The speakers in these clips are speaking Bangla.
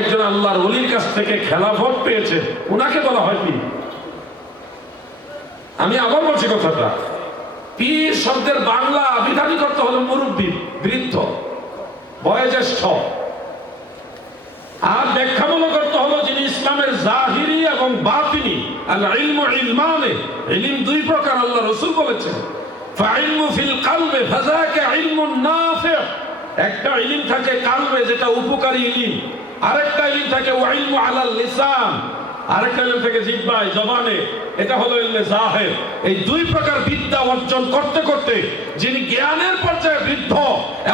একজন আল্লাহর ওলির কাছ থেকে খেলাফত পেয়েছে, উনাকে বলা হয় পীর। আমি আবার বলছি কথাটা, পীর শব্দের বাংলা আবিধানিক অর্থ হলো মুরব্বী, বৃদ্ধ, বয়োজ্যেষ্ঠ। আর ব্যাখ্যামূলক অর্থ হলো যিনি ইসলামের জাহিরি এবং বাতিনি। আল ইলমু ইলমানে, ইলম দুই প্রকার আল্লাহ রাসূল বলেছেন। ফাইলমু ফিল কলবে ফাযাকা ইলমুন নাফি'। একটা ইলম থাকে কলবে, যেটা উপকারী ইলম। আরেকটা ইলম থাকে ইলমু আলাল লিসান, আরেকটা ইলম থাকে জিহ্বায়, জবানে, এটা হলো ইলমে জাহির। এই দুই প্রকার বিদ্যা অর্জন করতে করতে যিনি জ্ঞানের পর্যায়ে বৃদ্ধ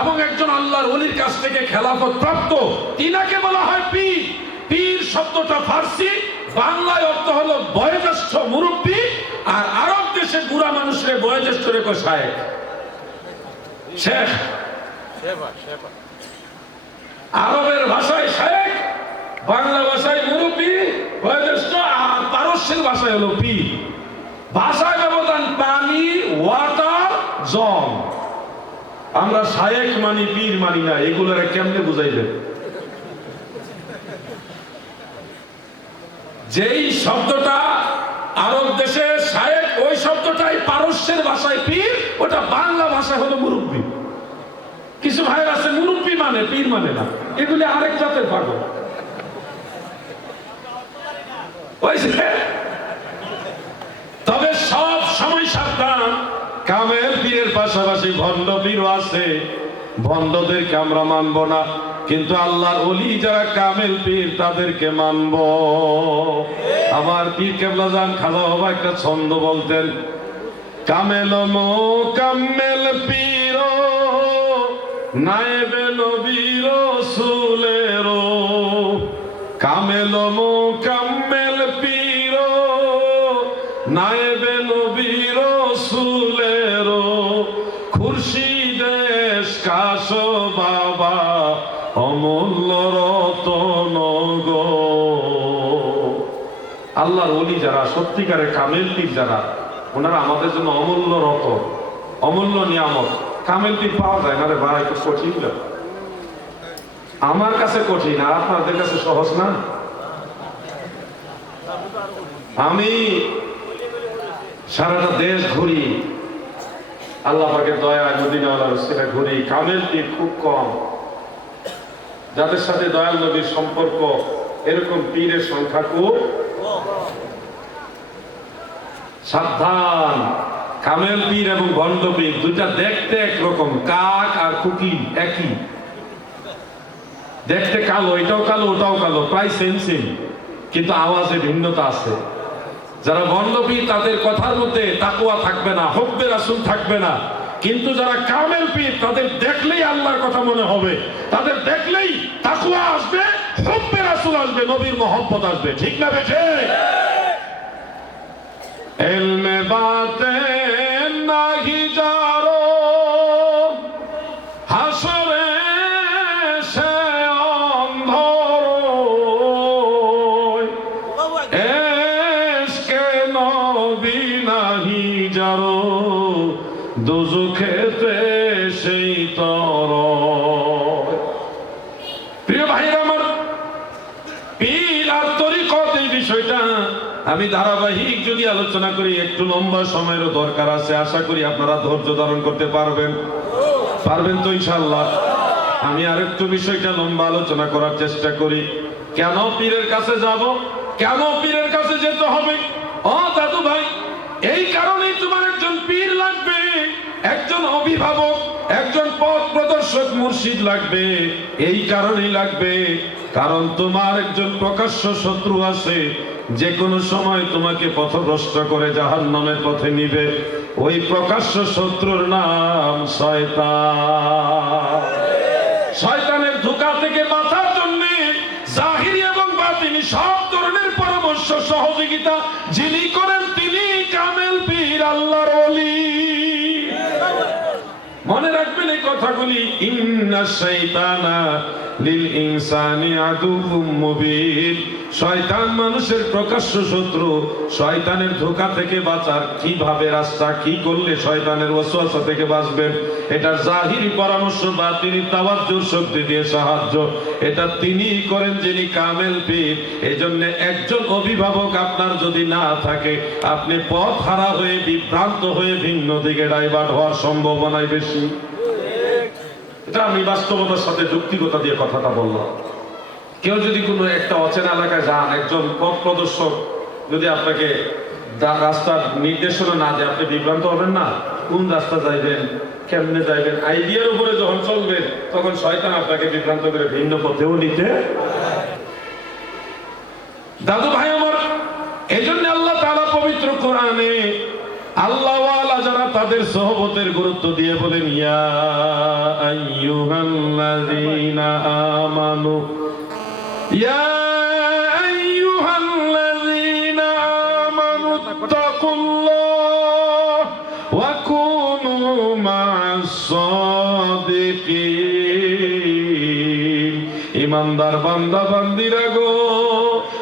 এবং একজন আল্লাহর ওলির কাছ থেকে খেলাফত প্রাপ্ত, তিনাকে বলা হয় পীর। পীর শব্দটা ফার্সি, বাংলায় অর্থ হলো বয়োজ্যেষ্ঠ, মুরব্বী। আর আরব দেশে বুড়া মানুষের বয়োজ্যেষ্ঠ রেখো শায়েখ, শেখ। আরবের ভাষায় শায়েখ, বাংলা ভাষায় মুরব্বী, বয়োজ্যেষ্ঠ। আর পারস্যের ভাষায় হলো পীর। ভাষায় ব্যবধান পানি, ওয়াটার, জল। আমরা শায়েখ মানি, পীর মানি না। এগুলোর কেমনে বুঝাইবেন? যেই শব্দটা আরব দেশে শায়েখ, ওই শব্দটাই পারস্যের ভাষায় পীর, ওটা বাংলা ভাষায় হলো মুরব্বী। কিছু ভাই আছে মুরব্বী মানে, পীর মানে না। এগুলি আরেক জাতের পাগল। তবে সব সময় সাবধান, কামেল পীরের পাশাপাশি ভণ্ড পীরও আছে। ভণ্ডদেরকে আমরা মানব না, কিন্তু আল্লাহর ওলি যারা কামেল পীর তাদেরকে মানব। আমার পীর কেবলা জান খাজা বাবা একটা ছন্দ বলতেন, কামেল মোকাম্মেল পীর নায়েবে নবী রাসূলের, কামেল মোকাম্মেল পীর নায়েবে নবী রাসূলের, খুরশিদেশ কাশ বাবা অমূল্য রতন গো। আল্লাহর ওলি যারা, সত্যিকারের কামেল পীর যারা, ওনারা আমাদের জন্য অমূল্য রতন, অমূল্য নিয়ামত। কামেল পীর পাওয়া যায় না রে ভাই, একটু কঠিন। আমার কাছে কঠিন, আর আপনাদের কাছে সহজ না। আমি সারাটা দেশ ঘুরি, আল্লাহ পাকের দয়ায় মদিনাওয়ালার উসিলায় ঘুরি। কামেল পীর খুব কম, যাদের সাথে দয়াল নবীর সম্পর্ক, এরকম পীরের সংখ্যা খুব। সাবধান, কামেল পীর এবং ভণ্ড পীর দুইটা দেখতে একরকম, কাক আর কুকি একই দেখতে, কালো, এটাও কালো ওটাও কালো, প্রায় সেম সেম, কিন্তু আওয়াজে ভিন্নতা আছে। যারা ভণ্ড পীর তাদের কথার মধ্যে তাকওয়া থাকবে না, হুব্বে রাসূল থাকবে না। কিন্তু যারা কামেল পীর তাদের দেখলেই আল্লাহর কথা মনে হবে, তাদের দেখলেই তাকওয়া আসবে, হুব্বে রাসূল আসবে, নবীর মহব্বত আসবে। ঠিক না বেঠে? ইলমে বাতেন নাহি যারো হাসরে সে অন্ধর, এশকে নবী নাহি যারো দোজখেতে সেই তর। প্রিয় ভাইরা আমার, পীর আর তরিকত এই বিষয়টা আমি ধারাবাহিক যদি আলোচনা করি, একটু লম্বা সময়েরও দরকার আছে। আশা করি আপনারা ধৈর্য ধারণ করতে পারবেন। পারবেন তো ইনশাআল্লাহ? আমি আরেকটু বিষয়টা লম্বা আলোচনা করার চেষ্টা করি। কেন পীরের কাছে যাব, কেন পীরের কাছে যেতে হবে? ও দাদু ভাই, এই কারণেই তোমার একজন পীর লাগবে, একজন অভিভাবক, একজন পথ প্রদর্শক মুর্শিদ লাগবে। এই কারণেই লাগবে কারণ তোমার একজন প্রকাশ্য শত্রু আছে, যে কোনো সময় তোমাকে পথভ্রষ্ট করে জাহান্নামের পথে নিবে। ওই প্রকাশ্য শত্রুর নাম শয়তান। শয়তানের ধোঁকা থেকে বাঁচার জন্য জাহিরি এবং বাতিনি সব ধরনের পরামর্শ সহযোগিতা যিনি করেন, তিনি কামেল পীর, আল্লাহর ওলি। মনে রাখবেন এই কথা। কথাগুলি, ইন্নাশ শাইতানা লিল ইনসানি আদুউম মুবিন, শয়তান মানুষের প্রকাশ্য শত্রু। শয়তানের ধোঁকা থেকে বাঁচার কিভাবে রাস্তা, কি করলে শয়তানের ওয়াসওয়াসা থেকে বাঁচবেন, এটার জাহিরি পরামর্শ বা তিনি তাওয়াজ্জুর শক্তি দিয়ে সাহায্য, এটা তিনিই করেন যিনি কামেল পীর। এজন্য একজন অভিভাবক আপনার যদি না থাকে, আপনি পথ হারা হয়ে বিভ্রান্ত হয়ে ভিন্ন দিকে ডাইভার্ট হওয়ার সম্ভাবনাই বেশি। এটা আমি বাস্তবতার সাথে যুক্তিগতা দিয়ে কথাটা বললাম। কেউ যদি কোনো একটা অচেনা এলাকায় যান, একজন পথ প্রদর্শক যদি আপনাকে রাস্তার নির্দেশনা না দেয়, আপনি বিভ্রান্ত হবেন না? কোন রাস্তা যাইবেন, কেমনে যাইবেন, আইডিয়ার উপরে যখন চলবেন, তখন শয়তান আপনাকে বিভ্রান্ত করে ভিন্ন পথেও নিতে। দাদু ভাই আমার, এই জন্য আল্লাহ তাআলা পবিত্র কোরআনে আল্লাহ ওয়ালা যারা তাদের সহবতের গুরুত্ব দিয়ে বলেন, ইয়া আইয়ুহাল্লাযীনা আমানু, ইয়া আইয়ুহাল্লাযীনা আমানু তাকুল্লাহ ওয়া কুনু মা'আস সাদিকিন। ঈমানদার বান্দা বান্দিরা গো,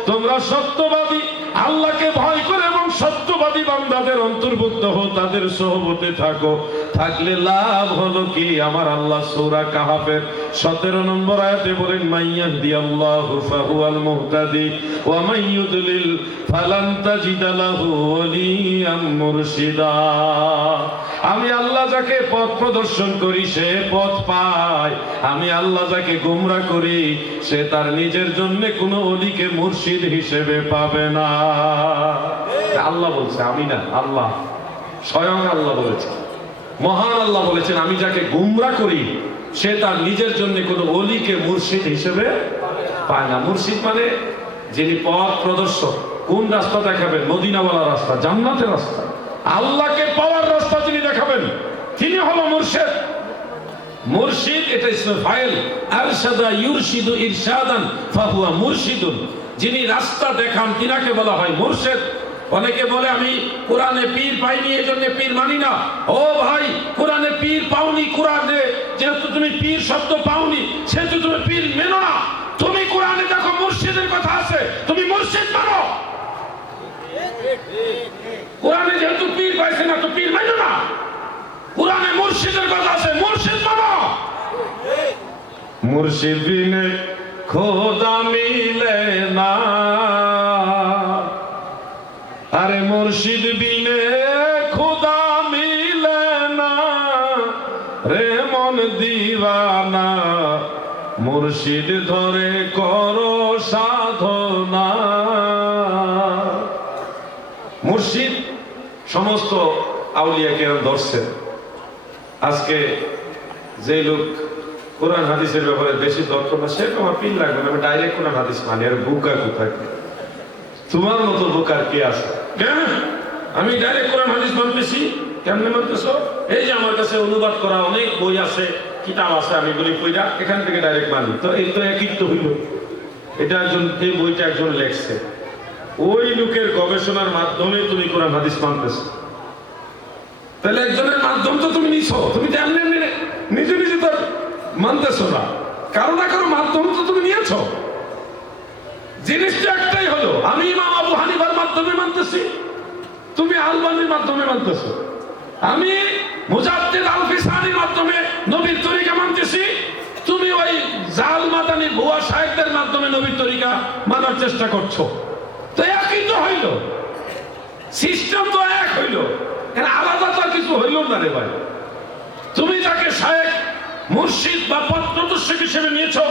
তোমরা সত্যবাদী আল্লাহকে ভয় করে এবং সত্যবাদী বান্দাদের অন্তর্ভুক্ত হও, তাদের সহবতে থাকো। থাকলে লাভ হলো কি? আমার আল্লাহ সূরা কাহাফের 17 নম্বর আয়াতে বলেন, মাইয়াহদিয়াল্লাহু ফাহুয়াল মুহতাদি ওয়া মাইয়ুদলিল ফালান তাজিদা লাহু ওয়ালিয়াম মুরশিদা। আমি আল্লাহ যাকে পথ প্রদর্শন করি সে পথ পায়, আমি আল্লাহ যাকে গোমরা করি সে তার নিজের জন্য কোনো ওলিকে মুর্শিদ হিসেবে পাবে না। আল্লাহ বলছে, আমি না, আল্লাহ স্বয়ং আল্লাহ বলেছেন, মহান আল্লাহ বলেছেন, আমি যাকে গোমরা করি সে তার নিজের জন্য কোনো ওলিকে মুর্শিদ হিসেবে পায় না। মুর্শিদ মানে যিনি পথ প্রদর্শক, কোন রাস্তা দেখাবেন? মদিনাওয়ালা রাস্তা, জান্নাতের রাস্তা, আল্লাহকে পাওয়ার রাস্তা যিনি দেখাবেন তিনি হলো মুর্শিদ। মুর্শিদ এটা ইসমে ফাইল, আরশাদা ইউরশিদু ইরশাদান ফাহুয়া মুরশিদুন। যিনি রাস্তা দেখান তিনাকে বলা হয় মুর্শিদ। অনেকে বলে আমি কোরআনে পীর পাইনি এজন্য পীর মানি না। ও ভাই, কোরআনে পীর পাওনি, কোরআনে যেহেতু তুমি পীর শব্দ পাওনি সেহেতু তুমি পীর মেনো না। তুমি কোরআনে দেখো মুর্শিদের কথা আছে, তুমি মুর্শিদ মানো। কোরআনে যেহেতু পীর পাইছে না তো পীর মানো না। কোরআনে মুর্শিদের কথা আছে, মুর্শিদ মানো। মুর্শিদ বিনে খোদা মিলে না, আরে মুর্শিদ বিনে খোদা মিলে না রে মন দিওয়ানা, মুর্শিদ ধরে করো সাধনা। মুর্শিদ সমস্ত আউলিয়া কেরাম ধরছেন। আজকে যে লোক কোরআন হাদিসের ব্যাপারে বেশি দক্ষ না, সে আমার পীর লাগবে না, আমি ডাইরেক্ট কোরআন হাদিস মানি। আর বুকা কোথায়? তোমার মতো বুকার কে আছে? আমি ডাইরেক্ট কোরআন হাদিস মানতেছি। কেমনে মানতেছো? এই যে আমার কাছে অনুবাদ করা অনেক বই আছে, কিতাব আছে, আমি বলি কইরা এখান থেকে ডাইরেক্ট মানি। তো এই তো একই তো হইল। এটা একজন, এই বইটা একজন লেখছে, ওই লোকের গবেষণার মাধ্যমে তুমি কোরআন হাদিস মানতেছো। তাহলে একজনের মাধ্যম তো তুমি নিছো, তুমি তো এমনি নিজে নিজে তো মানতেছো না, কারো না কারো মাধ্যম তো তুমি নিয়েছো। জিনিসটা একটাই হলো, আমি ইমাম আবু হানিফার মাধ্যমে মানতেছি, তুমি আলবানির মাধ্যমে মানতেছো। আমি মুজাদ্দিদ আল ফিসানির মাধ্যমে নবীর তরিকা মানতেছি, তুমি ওই জাল মাদানি ভুয়া শায়েখদের মাধ্যমে নবীর তরিকা মানার চেষ্টা করছো। তো একই তো হইল, সিস্টেম তো এক হইল, আলাদা তো কিছু হইল না রে ভাই। তুমি যাকে শায়েখ মুর্শিদ বা পথ প্রদর্শক হিসেবে নিয়েছো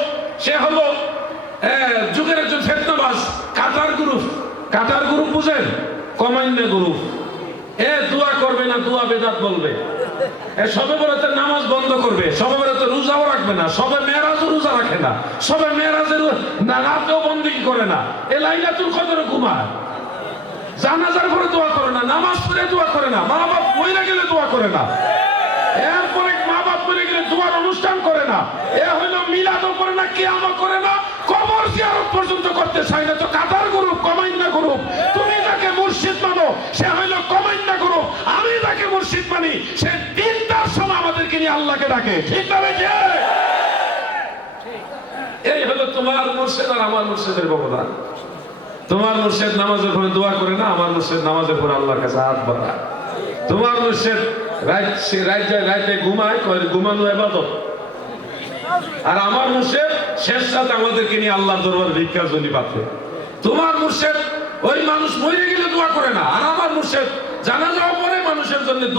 সে হলো যুগের একজন ফেতনাবাজ, কাটার গ্রুপ। কাটার গ্রুপ বুঝেন? কমাইন্না গ্রুপ। দোয়া করবে না, দোয়া বেদাত বলবে। সবে বরাতে নামাজ বন্ধ করবে, সবে বরাতে রোজাও রাখবে না, সবে মেরাজও রোজা রাখে না, সবে মেরাজের রাতেও বন্দেগী করে না, লাইলাতুল কদরে ঘুমায়, জানাজার পরে দোয়া করে না, নামাজ পড়ে দোয়া করে না, মা বাপ মরে গেলে দোয়া করে না, এরপরে মা বাপ মরে গেলে দোয়ার অনুষ্ঠান করে না, এ হইল মিলাদও করে না, কিয়ামও করে না, কবর জিয়ারত পর্যন্ত করতে চায় না। তো কাতার গ্রুপ, কমাইন্না গ্রুপ। তুমি যাকে মুর্শিদ মানো, সে হইল কমান্ডা করো, আমি তাকে মুর্শিদ মানি, সে তিনটার সময় আমাদেরকে নিয়ে আল্লাহকে ডাকে, ঠিক না বেঠিক? এই হলো তোমার মুর্শিদ আর আমার মুর্শিদের ব্যবধান। তোমার মুর্শিদ নামাজের পরে দোয়া করে না, আমার মুর্শিদ নামাজের পরে আল্লাহর কাছে হাত বাড়ায়। তোমার মুর্শিদ রাইতে ঘুমায়, ঘুমানো ইবাদত, আর আমার মুর্শিদ শেষ রাতে আমাদেরকে নিয়ে আল্লাহর দরবার ভিক্ষার জন্য পাচ্ছে। তোমার মুর্শিদ ওই মানুষ মরে গেলে দোয়া করে না, আর আমার মুর্শিদ জানাজা পরে মানুষের জন্য দোয়া